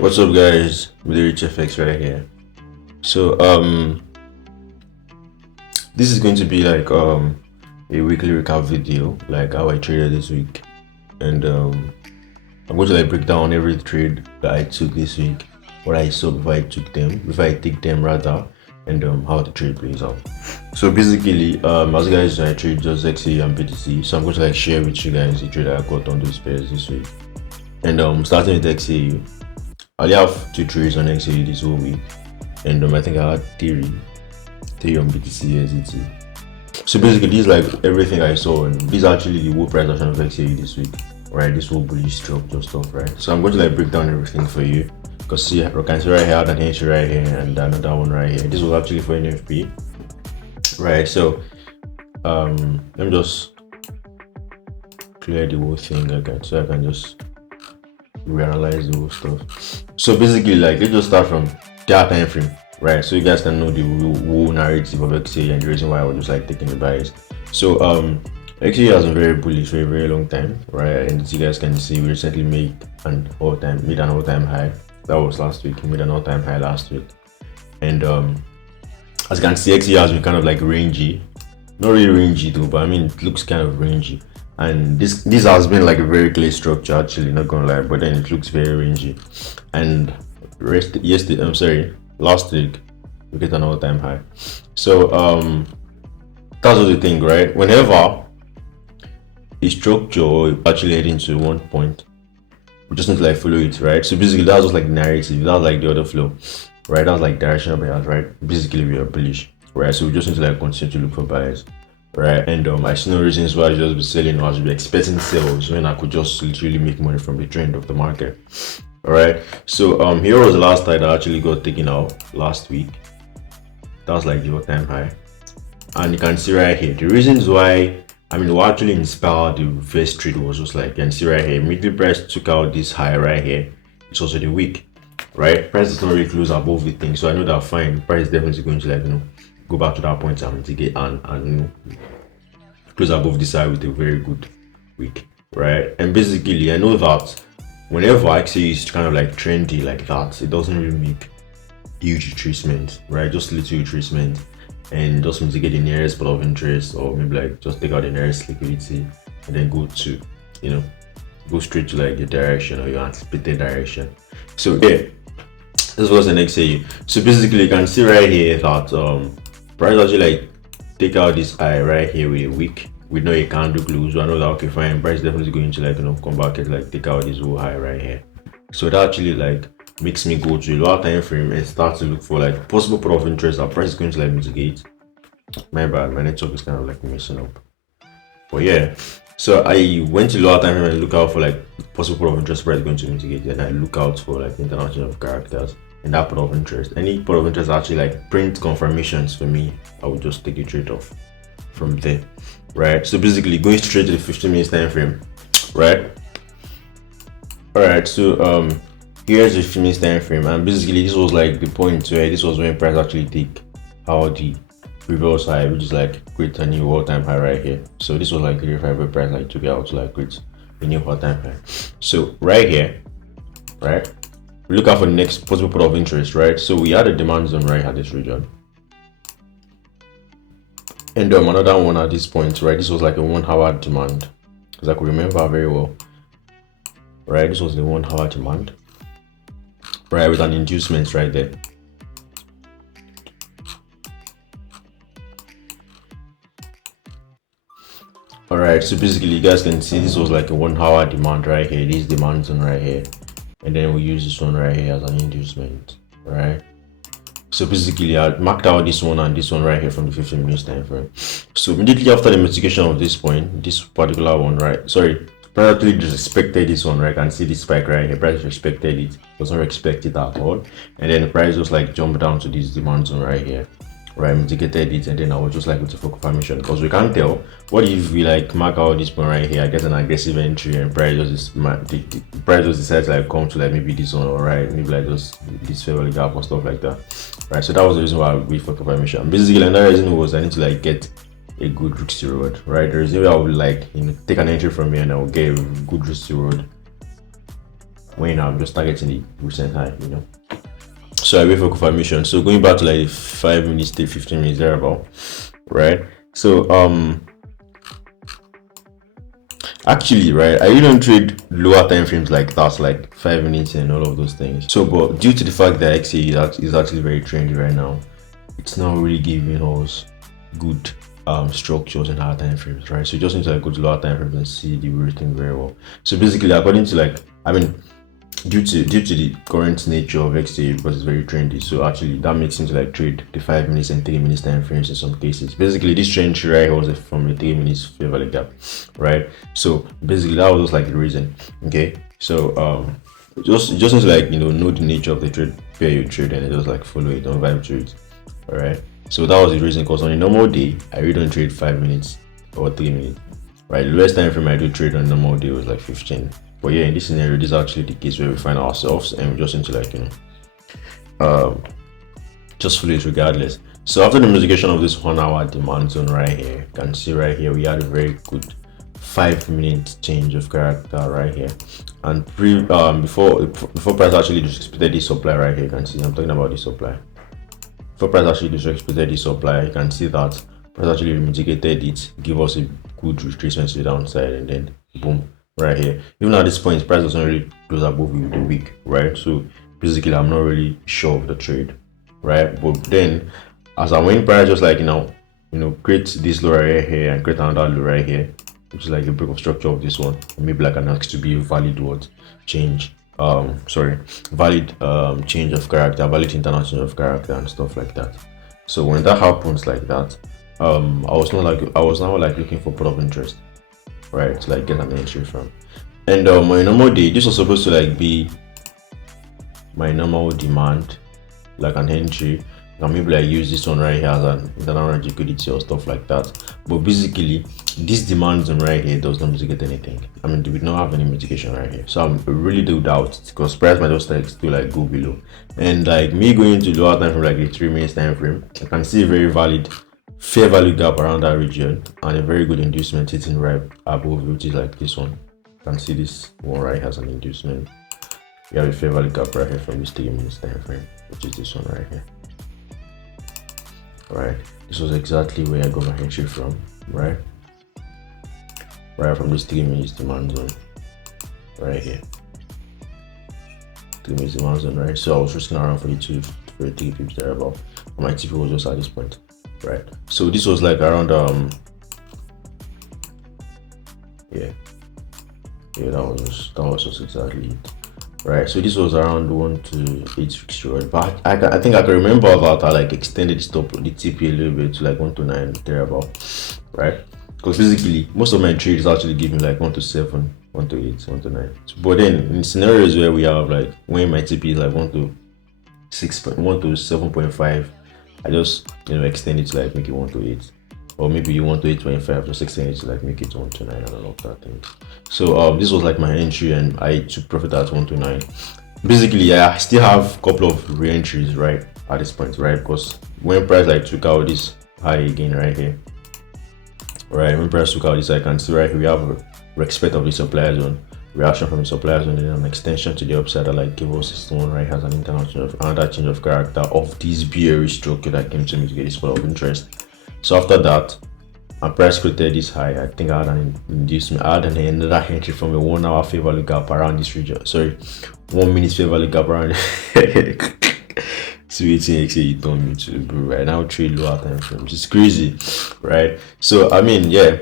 What's up, guys? With the Rich FX right here. So this is going to be like a weekly recap video, like how I traded this week, and I'm going to like break down every trade that I took this week, what I saw before I take them rather, and how the trade plays out. So basically, as you guys know, I trade just XAUUSD and BTC, so I'm going to like share with you guys the trade I got on those pairs this week, and starting with XAUUSD. I only have 2 trades on XAUUSD this whole week, and I think I had 3 on BTCUSD. So basically, this is like everything I saw, and this is actually the whole price action of XAUUSD this week, right? This whole bullish structure stuff, right? So I'm going to like break down everything for you, because see, you can see right here, an entry right here, and another one right here. This was actually for NFP, right? So let me just clear the whole thing again, so I can just reanalyze the whole stuff. So basically, like, let's just start from that time frame, right? So you guys can know the whole narrative of XAUUSD and the reason why I was just like taking the buys. So XAUUSD has been very bullish for a very long time, right? And as you guys can see, we recently made an all-time high. That was last week. We made an all-time high last week, and as you can see, XAUUSD has been kind of like rangy, not really rangy though, but I mean it looks kind of rangy. And this has been like a very clear structure, actually, not gonna lie, but then it looks very rangy. And last week we get an all-time high. So that's what the thing, right? Whenever a structure actually heading to one point, we just need to like follow it, right? So basically that was like the narrative, that was like the other flow, right? That was like directional bias, right? Basically we are bullish, right? So we just need to like continue to look for buyers, right? And I see no reasons why I just be selling or I should be expecting sales when I could just literally make money from the trend of the market. All right, so here was the last time that actually got taken out last week. That was like the all-time high, and you can see right here the reasons why. I mean, what actually inspired the first trade was just like, you can see right here, middle price took out this high right here. It's also the week, right? Price is not really close above the thing, so I know that fine. Price is definitely going to like go back to that point and mitigate and close above this high with a very good week, right? And basically, I know that whenever XAUUSD is kind of like trendy like that, it doesn't really make huge retracement, right? Just little retracement, and just mitigate the nearest spot of interest, or maybe like just take out the nearest liquidity and then go go straight to like the direction or your anticipated direction. So yeah, this was an XAUUSD. So basically, you can see right here that price actually like take out this high right here with a wick with no a candle close. So I know that okay, fine, price definitely going to like come back and like take out this whole high right here. So that actually like makes me go to a lower time frame and start to look for like possible put of interest that price is going to like mitigate. My bad, my network is kind of like messing up. But yeah, so I went to lower time frame and look out for like possible put of interest price going to mitigate, and I look out for like international characters and that put of interest. Any put of interest actually like print confirmations for me, I would just take a trade off from there, right? So basically going straight to the 15 minutes time frame, right? All right, so here's the 15 minutes time frame, and basically this was like the point where this was when price actually take out the previous high, which is like create a new all-time high right here. So this was like the where price like took it out to like create a new all-time high. So right here, right, we look out for the next possible put of interest, right? So we had a demand zone right at this region, and another one at this point, right? This was like a 1 hour demand, because I could remember very well, right? This was the 1 hour demand, right, with an inducement right there. All right, so basically you guys can see this was like a 1 hour demand right here, this demand zone right here, and then we use this one right here as an inducement, right? So basically I marked out this one and this one right here from the 15 minutes time frame. So immediately after the mitigation of this point, this particular one, right, sorry, probably just expected this one, right? And see this spike right here, price respected it, was not expected at all, and then the price just like jumped down to this demand zone right here, right, mitigated it, and then I was just like with the for confirmation, because we can't tell what if we like mark out this point right here, I get an aggressive entry and price just the price just decides like come to like maybe this one, or right, maybe like just this fair value gap or stuff like that, right? So that was the reason why I wait for confirmation. Basically another reason was I need to like get a good risk reward, right? There's no way I would like take an entry from here and I will get a good risk reward when I'm just targeting the recent high, So I wait for confirmation. So going back to like 5 minutes to 15 minutes thereabout, right? So actually, right, I really don't trade lower time frames like that, like 5 minutes and all of those things. So, but due to the fact that XAUUSD is actually very trendy right now, it's not really giving us good structures and higher time frames, right? So you just need to like go to lower time frames and see the real thing very well. So basically, according to like, I mean, due to the current nature of XA, because it's very trendy, so actually that makes sense to like trade the 5 minutes and 3 minutes time frames in some cases. Basically this trend right was from a 3 minutes fair value gap, right? So basically that was just like the reason. Okay, so just need to like know the nature of the trade pair you trade and just like follow it, don't vibe to it. All right, so that was the reason, because on a normal day I really don't trade 5 minutes or 3 minutes, right? The lowest time frame I do trade on a normal day was like 15. But yeah, in this scenario, this is actually the case where we find ourselves, and we just need to like just follow it regardless. So after the mitigation of this 1 hour demand zone right here, you can see right here we had a very good 5-minute change of character right here, and before price actually disrespected this supply right here, you can see I'm talking about this supply. Before price actually disrespected this supply, you can see that price actually mitigated it, give us a good retracement to the downside, and then boom. Right here, even at this point, price doesn't really close above the week, right? So basically, I'm not really sure of the trade, right? But then, as I went price, just like create this low right here and create another low right here, which is like a break of structure of this one, maybe like an ask to be a valid change, valid change of character, valid internal change of character and stuff like that. So when that happens like that, I was now like looking for put of interest, right, to like get an entry from. And my normal day, this was supposed to like be my normal demand, like an entry, and maybe like use this one right here as an internal liquidity or stuff like that. But basically this demand zone right here does not mitigate anything. I mean, we don't have any mitigation right here, so I really do doubt, because price might just like still like go below. And like me going to lower time frame, like a 3 minutes time frame, I can see a very valid fair value gap around that region and a very good inducement hitting right above, which is like this one. You can see this one right has an inducement. We have a fair value gap right here from this 3 minutes time frame, which is this one right here. Right, this was exactly where I got my entry from, right from this 3 minutes demand zone right here. 3 minutes demand zone, right? So I was risking around 42 for 3 pips there above, and my TP was just at this point. Right, so this was like around that was just exactly it, right? So this was around 1 to 8 fixture, but I think I can remember that I like extended the TP a little bit to like 1 to 9 thereabout, right? Because basically most of my trades actually give me like 1 to 7, 1 to 8, 1 to 9. But then in scenarios where we have like when my TP is like 1 to 6, 1 to 7.5, I just extend it to like make it 1 to 8, or maybe you want to 8.25, just extend it to like make it 1 to 9 and all of that thing. So this was like my entry, and I took profit at 1 to 9. Basically, I still have a couple of re-entries right at this point, right? Because when price like took out this high again right here, right? When price took out this, I can see right here we have respect of the supply zone, reaction from the suppliers, and then an extension to the upside that like give us this one right has an internal change of another change of character of this bearish structure that came to mitigate this spot of interest. So after that, and price created this high, I think I had an inducement, I had another entry from a 1 hour fair value gap around this region, 1 minute fair value gap around so it's actually told me to bro, right now trade lower time frames. It's crazy, right? So I mean, yeah,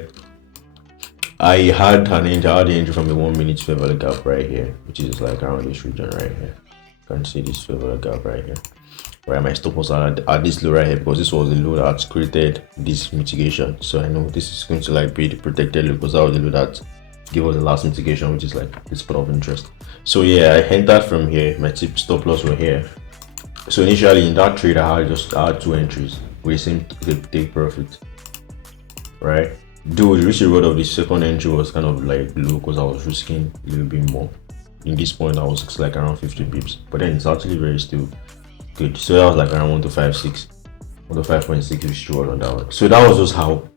I had an entry from the 1 minute fair value gap right here, which is like around this region right here. You can see this fair value gap right here. Right, my stop was at this low right here, because this was the low that created this mitigation. So I know this is going to like be the protected low, because that was the low that gave us the last mitigation, which is like this spot of interest. So yeah, I entered from here. My stop loss were here. So initially in that trade, I had 2 entries with the same take profit, right? Though the risk reward of the second entry was kind of like low, because I was risking a little bit more. In this point, I was like around 50 pips, but then it's actually very still good. So that was like around 1 to 5.6, 1 to 5.6 risk reward on that one. So that was just how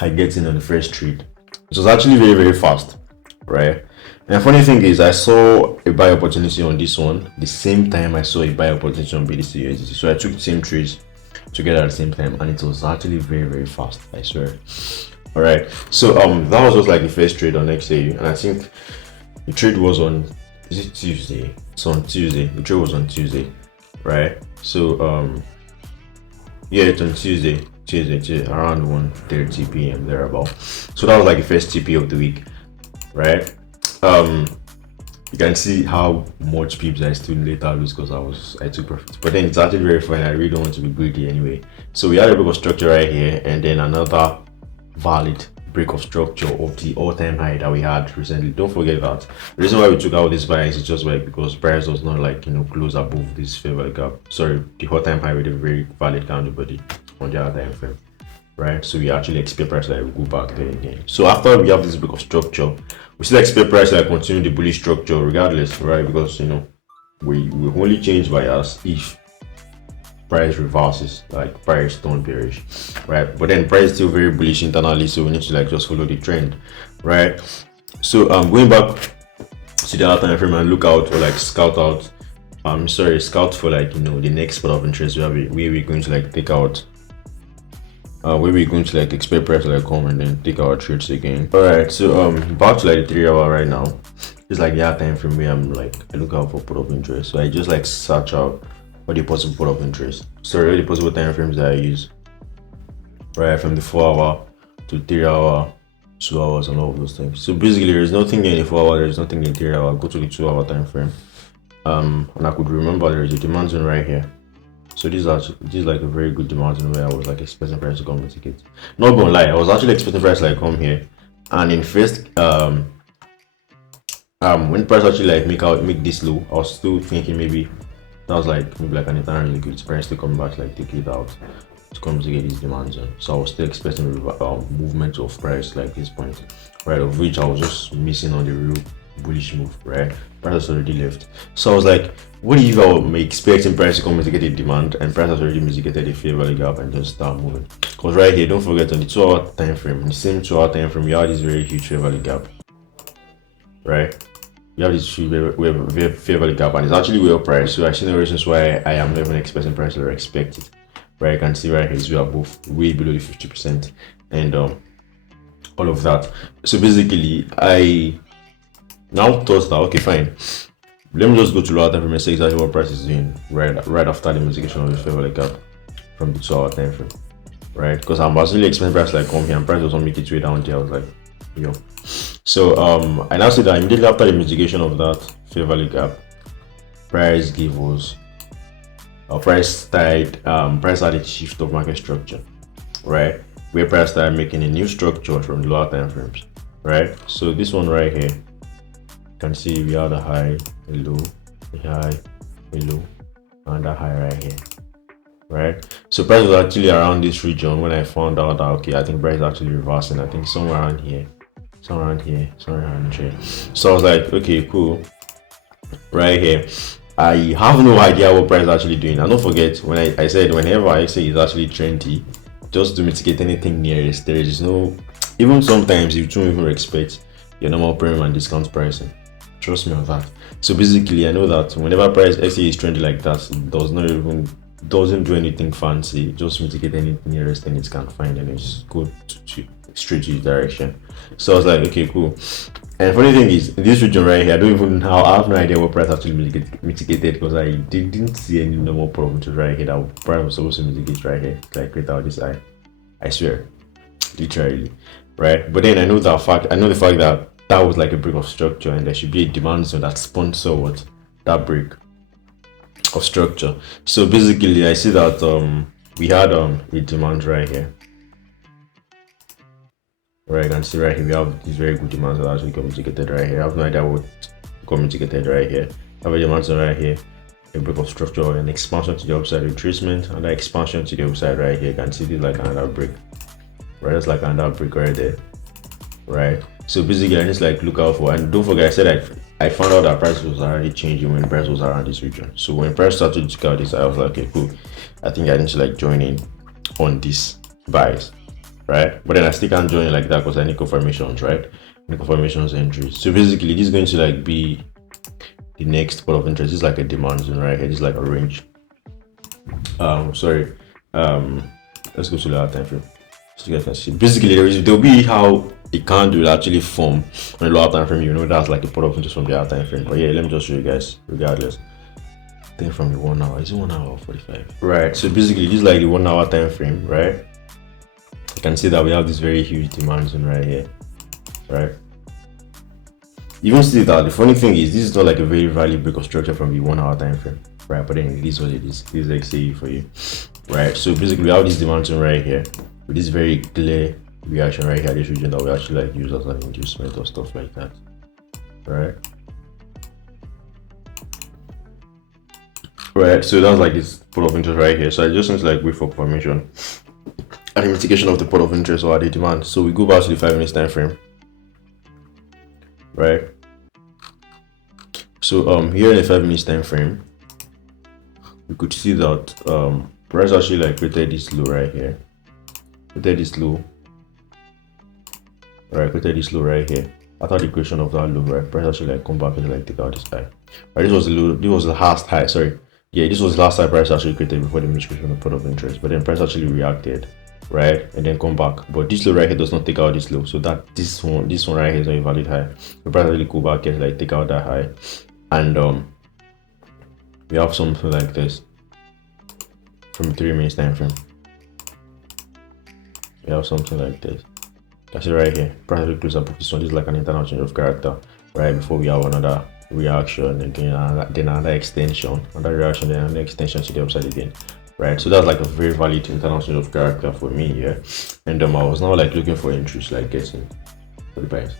I get in on the first trade. It was actually very, very fast, right? And funny thing is, I saw a buy opportunity on this one the same time I saw a buy opportunity on BTCUSD. So I took the same trades together at the same time, and it was actually very fast, I swear. All right, so that was just like the first trade on XAU, and I think the trade was on, is it Tuesday? It's on Tuesday. The trade was on Tuesday, right? So yeah, it's on Tuesday around 1:30 p.m. thereabout. So that was like the first TP of the week, right? You can see how much pips I still later lose because I took profit. But then it's actually very funny. I really don't want to be greedy anyway. So we had a bit of structure right here, and then another valid break of structure of the all-time high that we had recently. Don't forget that the reason why we took out this buys is just like because price was not like, you know, close above this fair value gap. Sorry, the all-time high with a very valid candle body on the other time frame, right? So we actually expect price like we go back there again. So after we have this break of structure, we still expect price like continue the bullish structure regardless, right? Because, you know, we only change bias if price reverses, like price don't bearish, right? But then price is still very bullish internally, so we need to like just follow the trend, right? So going back to the other time frame and look out or like scout for like, you know, the next spot of interest where we're going to like take out where we're going to like expect price to like come and then take our trades again. All right, so back to like the 3 hour right now. It's like the other time frame where I'm like, I look out for put of interest, so I just like search out what the possible put of interest, sorry, all the possible time frames that I use, right, from the 4 hour to 3 hour, 2 hours, and all of those things. So basically there's nothing in the 4 hour, there's nothing in the 3 hour. Go to the 2 hour time frame, and I could remember there is a demand zone right here. So this is like a very good demand zone where I was like expecting price to come mitigate. Not gonna lie, I was actually expecting price like come here, and in first when price actually like make this low, I was still thinking maybe that was like maybe like an internal liquidity price to come back, like take it out to come to get this demand zone. So I was still expecting movement of price like this point, right? Of which I was just missing on the real bullish move, right? Price has already left. So I was like, what if I were expecting price to come mitigate the demand and price has already mitigated the fair value gap and just start moving? Because right here, don't forget on the 2 hour time frame, in the same 2 hour time frame, we have this very huge fair value gap, right? We have this fair value gap and it's actually well priced. So I see no reasons why I am not even expecting price to expect it. Right, you can see right here, we are both way below the 50% and all of that. So basically, I now thought that okay, fine. Let me just go to lower time frame and say exactly what price is doing right after the mitigation of the fair value gap from the 2 hour time frame, right? Because I'm actually expecting price like come here and price doesn't make its way down there. I was like, yo. So I now see that immediately after the mitigation of that fair value gap, price gave us price had a shift of market structure, right? Where price started making a new structure from the lower time frames, right? So this one right here, you can see we had a high, a low, a high, a low, and a high right here, right? So price was actually around this region when I found out that okay, I think price is actually reversing. I think somewhere around here, somewhere around here. So I was like, okay, cool, right here. I have no idea what price is actually doing. And don't forget, when I said whenever I say it's actually trendy, just to mitigate anything nearest, there is no, even sometimes you don't even expect your normal premium and discount pricing. Trust me on that. So basically, I know that whenever price XA is trendy like that, it doesn't do anything fancy, just mitigate anything nearest thing it can find and it's good to straight to its direction. So I was like, okay, cool. And funny thing is, in this region right here, I have no idea what price actually mitigated because I didn't see any normal problem to right here that price was supposed to mitigate right here, like right out this eye. I swear, literally, right? But then I know the fact that that was like a break of structure and there should be a demand zone that sponsor what that break of structure. So basically, I see that we had a demand right here. Right, you can see right here we have these very good demands that actually communicated right here. I have no idea what communicated right here. I have a demand right here, a break of structure, an expansion to the upside, retracement, and that expansion to the upside right here. You can see this like another break, right? It's like another break right there, right? So basically, I just like look out for, and don't forget, I said I found out that price was already changing when price was around this region. So when price started to out this, I was like, okay, cool. I think I need to like join in on this buys. Right, but then I still can't join like that because I need confirmations, right? confirmations entries. So basically this is going to like be the next spot of interest. This is like a demand zone right here. This is like a range. Sorry. Let's go to the lower time frame so you guys can see. Basically there'll be how a candle will actually form on the lower time frame. You know that's like a pot of interest from the higher time frame. But yeah, let me just show you guys regardless. Then from the 1 hour, is it 1 hour or 45? Right, so basically this is like the 1 hour time frame, right? You can see that we have this very huge demand zone right here, right? You don't see that. The funny thing is this is not like a very valid break of structure from the 1 hour time frame, right? But then it is what it is. This is XAUUSD for you, right? So basically we have this demand zone right here with this very clear reaction right here, this region that we actually like use as an inducement or stuff like that, right? Right, so that's like this pot of interest right here. So I just need to like wait for formation and the mitigation of the pot of interest or the demand. So we go back to the 5 minutes time frame, right? So here in the 5 minutes time frame, we could see that price actually like created this low right here, created this low, right? Created this low right here. After the creation of that low, right, price actually like come back and like take out this high. Right, this was the low. This was the last high. Sorry. Yeah, this was the last time price actually created before the mitigation of pot of interest, but then price actually reacted, right, and then come back. But this low right here does not take out this low, so that this one right here is not a valid high. The price really go back and like take out that high, and we have something like this from 3 minutes time frame. We have something like this. That's it right here. Price will close above this one. This is like an internal change of character, right? Before we have another reaction again, then another extension, another reaction, then another extension to the upside again, right? So that's like a very valid internal change of character for me here. And I was now like looking for entries, like getting for the price,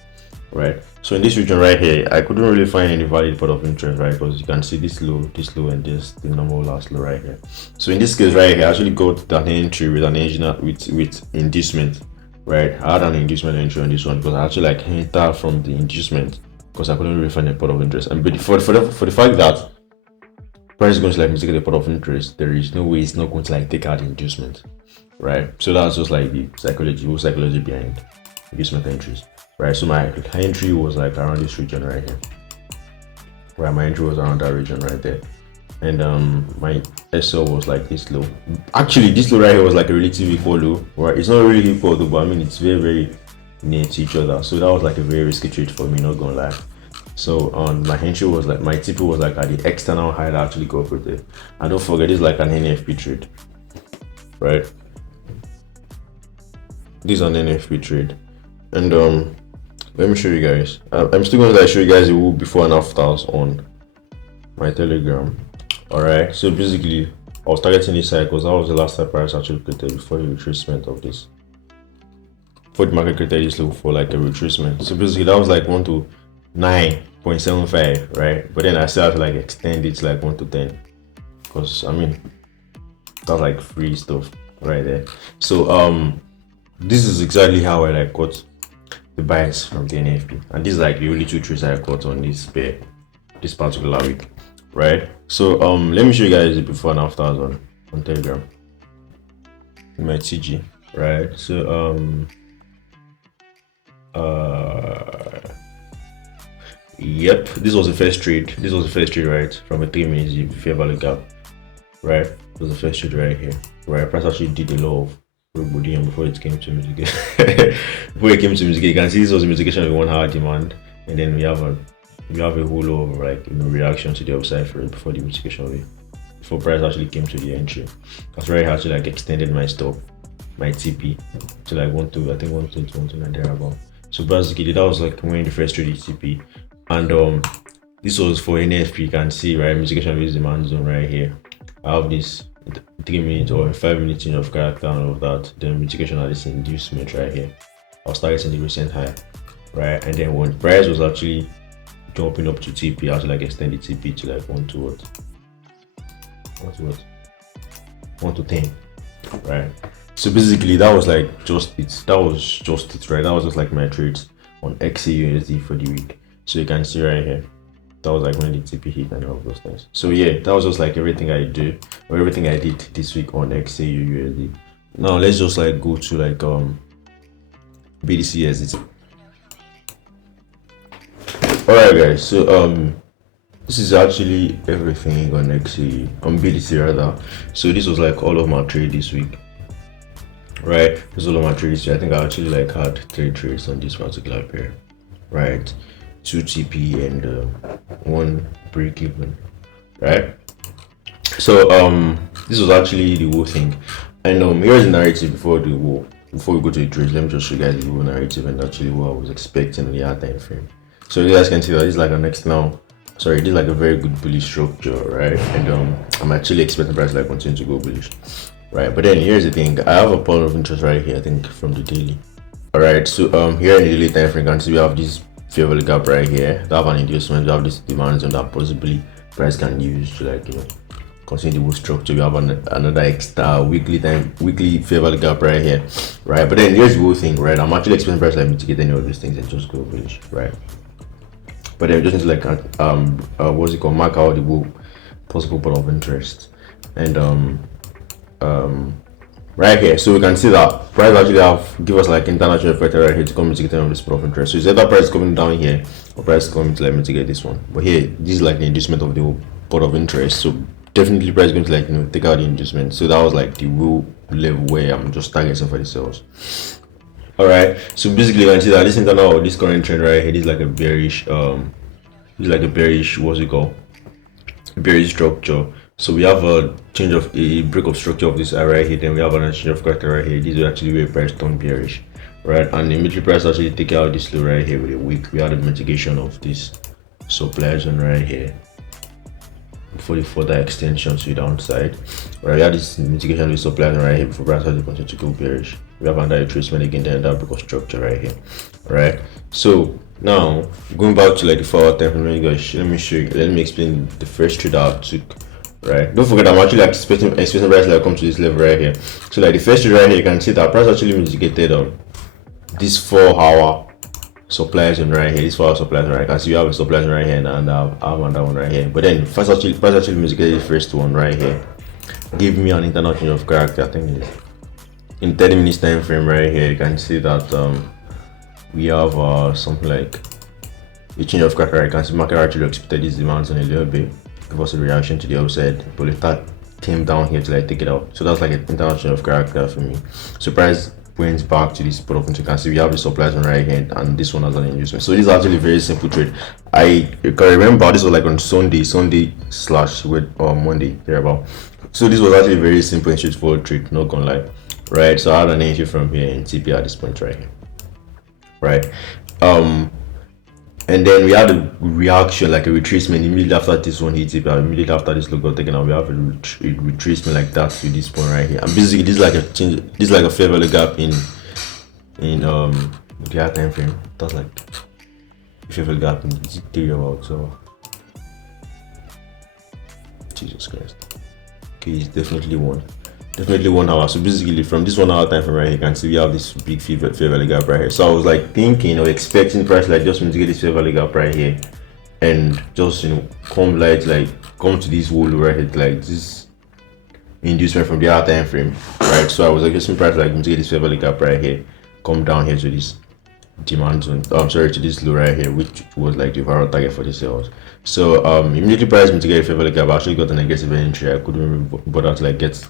right? So in this region right here, I couldn't really find any valid pot of interest, right? Because you can see this low, and this the normal last low right here. So in this case right here, I actually got an entry with an engine with inducement, right? I had an inducement entry on this one because I actually like entered from the inducement because I couldn't really find a pot of interest. And but for the fact that price is going to like mitigate the pot of interest, there is no way it's not going to like take out the inducement, right? So that's just like the whole psychology behind inducement entries, right? So my entry was like around this region right here, right? My entry was around that region right there, and my SL was like this low. Actually, this low right here was like a relatively equal low, right? It's not really equal though, but I mean it's very near to each other, so that was like a very risky trade for me, not gonna lie. So my entry was like, my TP was like at the external high that actually got created. And don't forget, this is like an NFP trade, right? This is an NFP trade, and let me show you guys. I'm still going to like show you guys the before and afters on my Telegram. All right, so basically I was targeting this side because that was the last time price actually created before the retracement of this. For the market created this low for like a retracement. So basically that was like 1 to 9.75, right? But then I still have to like extend it to like 1 to 10 because I mean that's like free stuff right there. So this is exactly how I like got the buys from the NFP, and this is like the only 2 trades I got on this pair this particular week, right? So let me show you guys the before and afters on Telegram in my TG, right? So yep, this was the first trade. This was the first trade, right? From a 3 minutes fair value gap, right? This was the first trade right here, right? Price actually did a lot of and before it came to mitigate. Before it came to mitigate, you can see this was a mitigation of 1 hour demand, and then we have a whole lot of like reaction to the upside for it before the mitigation of it. Before price actually came to the entry, that's where I actually like extended my stop, my TP to like 1 to 1 there about. So basically that was like when the first trade TP, and this was for NFP. You can see, right, mitigation of this demand zone right here. I have this 3 minutes or 5 minutes change of character and all of that, then mitigation of this inducement right here. I was targeting the recent high, right? And then when price was actually jumping up to TP, I was like extend the TP to like 1 to 10, right? So basically that was like just it. That was just it, right? That was just like my trades on XAUUSD for the week. So you can see right here, that was like when the TP hit and all of those things. So yeah, that was just like everything I did this week on XAUUSD. Now let's just like go to like BTCUSD. All right, guys. So this is actually everything on on BTC rather. So this was like all of my trade this week, right? This was all of my trades. I think I actually like had 3 trades on this particular pair, right? 2 TP and one break even, right? So this was actually the whole thing, and here's the narrative before the whole. Before we go to the trades, let me just show you guys the whole narrative and actually what I was expecting in the hard time frame. So you guys can see that this is like a next now. Sorry, this is like a very good bullish structure, right? And I'm actually expecting price like continue to go bullish, right? But then here's the thing, I have a point of interest right here, I think from the daily. All right, so here in the daily time frame, you can see we have this fair value gap right here. That have an inducement, we have this demand zone that possibly price can use to like continue the whole structure. We have another extra weekly fair value gap right here, right? But then here's the whole thing, right? I'm actually expecting price like me to get any of these things and just go bullish, right? But then we just need to like what's it called, mark out the whole possible point of interest, and right here, so we can see that price actually have give us like international factor right here to come mitigate on this spot of interest. So it's either price coming down here or price coming to like mitigate this one. But here, this is like the inducement of the whole pot of interest. So definitely price going to like take out the inducement. So that was like the real level where I'm just targeting for the sales. All right, so basically you can see that this internal, this current trend right here is like a bearish what's it called, bearish structure. So we have a change of a break of structure of this right here, then we have another change of character right here. This is actually where price turned bearish, right? And the immediate price actually take out this low right here with a week. We had a mitigation of this supply zone right here for the further extension to the downside, right? We had this mitigation of the supply zone right here before price actually continue to go bearish. We have another retracement again, then that break of structure right here, right? So now going back to like the forward time frame, guys, let me explain the first trade I took. Right, don't forget I'm actually expecting price like come to this level right here. So like the first trade right here, you can see that price actually mitigated on this 4-hour supply zone right here. This 4-hour supply zone right. You can see you have a supply zone right here and I have another one right here. But then price actually mitigated the first one right here. Give me an internal change of character. I think it's in 30 minutes time frame right here. You can see that we have something like a change of character. You can see market actually expected this demand on a little bit. Give us a reaction to the upside, but if that came down here to like take it out, so that's like an international of character for me. So price went back to this spot of interest. You can see we have the supply zone right here and this one has an inducement. So this is actually a very simple trade. I can remember this was like on Sunday slash with Monday thereabout. So this was actually a very simple and straightforward trade, not gonna lie, right? So I had an entry from here in TP at this point right here, right? And then we had a reaction, like a retracement immediately after this one hit it, immediately after this logo taken out, we have a retracement like that to this point right here. And basically this is like a change, this is like a fair value gap in the higher time frame. That's like a fair value gap in theory about, so Jesus Christ. Okay, it's definitely 1 hour. So basically from this 1 hour time frame right here, you can see we have this big fair value gap right here. So I was like thinking or expecting price like just to get this fair value gap right here and just come to this wall right here, like this inducement from the other time frame, right? So I was expecting price like to get this fair value gap right here, come down here to this demand zone, to this low right here, which was like the overall target for the sales. So immediately price me to get a fair value gap. I actually got an aggressive entry. I couldn't bother to like get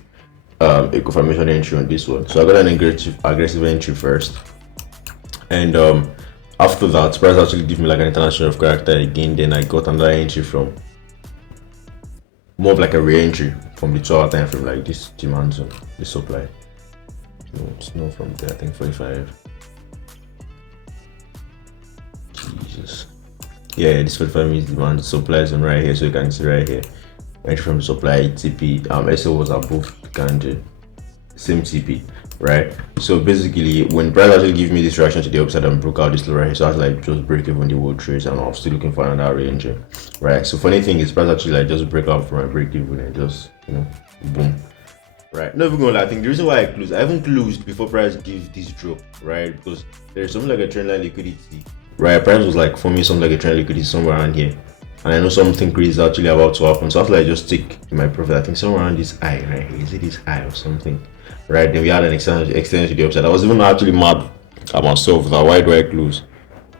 a confirmation entry on this one, so I got an aggressive entry first, and after that price actually give me like an international of character again. Then I got another entry from more of like a re-entry from the 2-hour time frame, like this demand zone, this supply. No, it's not from there. I think 45. Jesus. Yeah, this 45 minutes demand supply zone right here. So you can see right here, entry from supply TP. SO was above the candle, same TP, right? So basically, when price actually give me this reaction to the upside and broke out this low right here, so I was like just break even the world trades, and I'm still looking for another range, right? So funny thing is, price actually like just break out from my break even and just boom. Right, not even gonna lie, I think the reason why I closed, I haven't closed before price give this drop, right? Because there's something like a trendline liquidity, right? Price was like for me something like a trend liquidity somewhere around here, and I know something crazy is actually about to happen, so I was like just take my profit. I think somewhere around this high right here, is it this high or something, right? Then we had an extension to the upside. I was even actually mad at myself that why do I close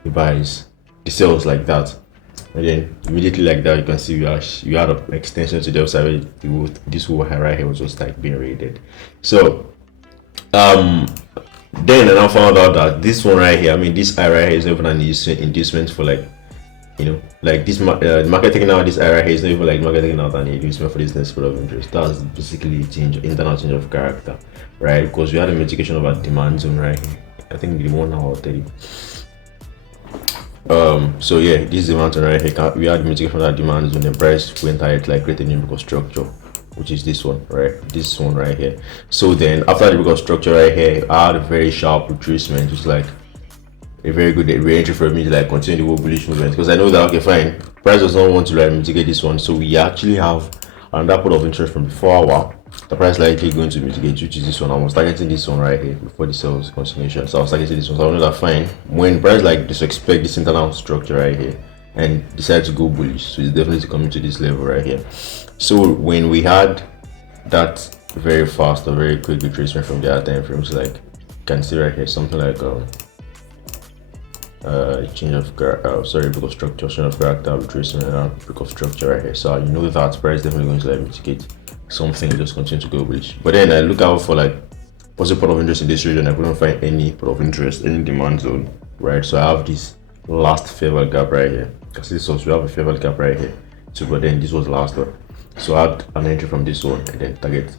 the buys, the sales like that, and then immediately like that, you can see you had an extension to the upside. This whole high right here was just like being raided. So then I now found out that this one right here, I mean this high right here is not even an inducement for like, you know, like this market taking out this high right here is not even like market taking out an inducement for this next spot of interest. That's basically internal change of character, right? Because we had a mitigation of a demand zone right here. I think the 1 hour 30. So yeah, this demand zone right here, we had mitigation from that demand zone. The price went high, like created a new because structure, which is this one, right? This one right here. So then after the because structure right here, I had a very sharp retracement, which is like a very good re-entry for me to like continue the whole bullish movement, because I know that okay fine, price does not want to like mitigate this one, so we actually have another pot of interest from the 4 hour. The price likely going to mitigate, which is this one. I was targeting this one right here before the sales continuation, so I was targeting this one. So I know that fine, when price like disrespect this internal structure right here and decide to go bullish, so it's definitely coming to this level right here. So when we had that very fast or very quick retracement from the other time frames, like you can see right here, something like change of break of structure, change of character, retracement, and break of structure right here. So you know that price definitely going to like mitigate something, just continue to go bullish. But then I look out for like positive pot of interest in this region. I couldn't find any pot of interest, any demand zone, right? So I have this last fair value gap right here. Because this was, we have a fair value gap right here. So but then this was the last one. So I had an entry from this one and then target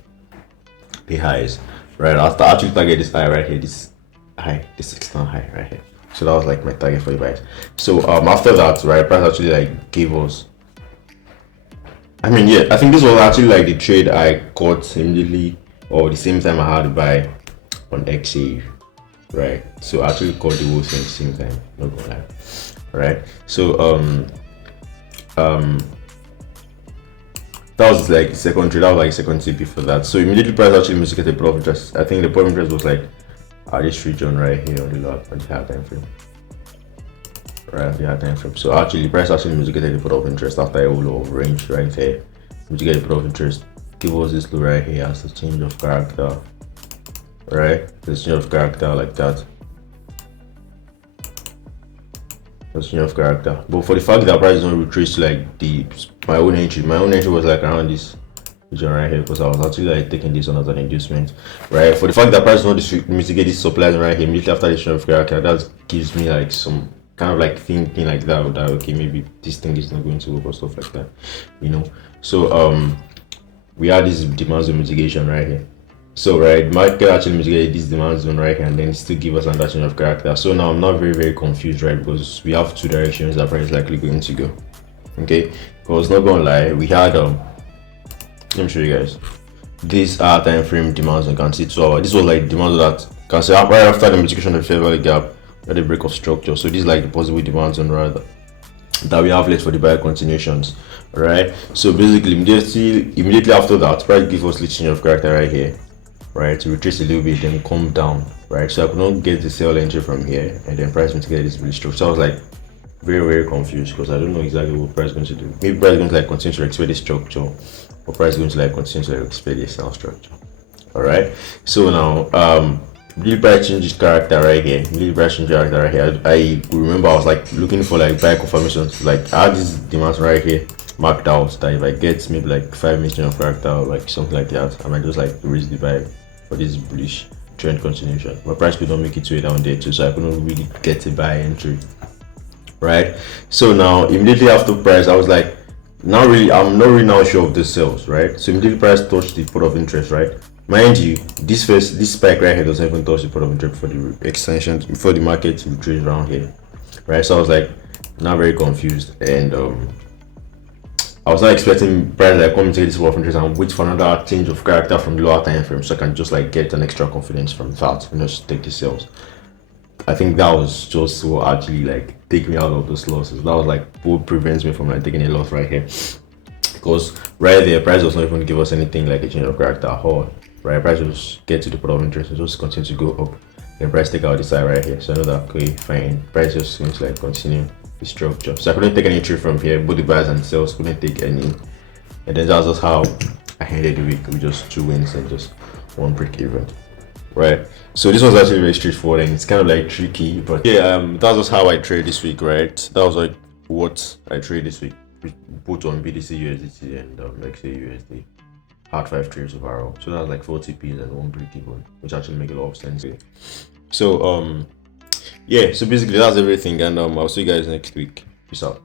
the highs, right? After actually target this high right here, this high, this external high right here. So that was like my target for the buys. So after that, right, price actually like gave us, I mean, yeah, I think this was actually like the trade I caught immediately or the same time I had to buy on XAUUSD, right? So I actually caught the whole thing at the same time, not gonna lie, right? So that was like the second trade, that was like second TP for that. So immediately price actually mitigated the profit interest. I think the profit interest was like at this region right here on the lower on the higher time frame. Right, the higher time frame. So actually the price actually mitigated the pot of interest after a whole lot of range right there. Mitigated the pot of interest, give us this low right here as a change of character. Right? This change of character like that. This change of character. But for the fact that price don't retrace like my own entry was like around this region right here, because I was actually like taking this one as an inducement, right? For the fact that price don't mitigate this supply right here immediately after the change of character, that gives me like some kind of like thinking like that okay, maybe this thing is not going to work or stuff like that, you know. So we had this demand zone mitigation right here. So right, market actually mitigated this demand zone right here and then still give us another change of character. So now I'm not very confused, right? Because we have two directions that price is likely going to go. Okay, because not gonna lie, we had let me show you guys this time frame demand zone. You can see 2 hours. This was like demand zone that can see right after the mitigation of the fair value gap at the break of structure. So this is like the possible demand zone rather that we have left for the buyer continuations, right? So basically immediately after that, price give us the change of character right here, right, to retrace a little bit, then come down, right? So I could not get the sell entry from here, and then price mitigate this bullish structure. So I was like very confused because I don't know exactly what price is going to do. Maybe price is going to like continue to expect this structure, or price is going to like continue to like expect the sell structure. All right. So now really price changes character right here. Really price change character right here. I remember I was like looking for like buy confirmations. Like I had these demands right here marked out that if I get maybe like 5 minutes of character or like something like that, I might just like raise the buy for this bullish trend continuation. But price could not make it to it down there too, so I couldn't really get a buy entry. Right. So now immediately after price, I was like, I'm not really now sure of the sales, right? So immediately price touched the pot of interest, right? Mind you, this spike right here doesn't even touch the pot of interest for the extension, before the market to trade around here, right? So I was like, not very confused, and I was not expecting price like come to this pot of interest and wait for another change of character from the lower time frame, so I can just like get an extra confidence from that, and just take the sales. I think that was just what actually like take me out of those losses. That was like what prevents me from like taking a loss right here, because right there price does not even give us anything like a change of character at all, right? Price just get to the pot of interest and just continue to go up, then price take out the side right here. So I know that okay fine, price just going to like continue the structure. So I couldn't take any trade from here, both the buyers and sales couldn't take any, and then that's just how I ended the week with just 2 wins and just 1 break even. Right, so this was actually very straightforward and it's kind of like tricky, but yeah, that was how I trade this week, right? That was like what I trade this week, both on BTCUSD and XAUUSD. Had 5 trades overall, so that's like 40 P's and 1 break even, which actually make a lot of sense. So yeah, so basically that's everything, and I'll see you guys next week. Peace out.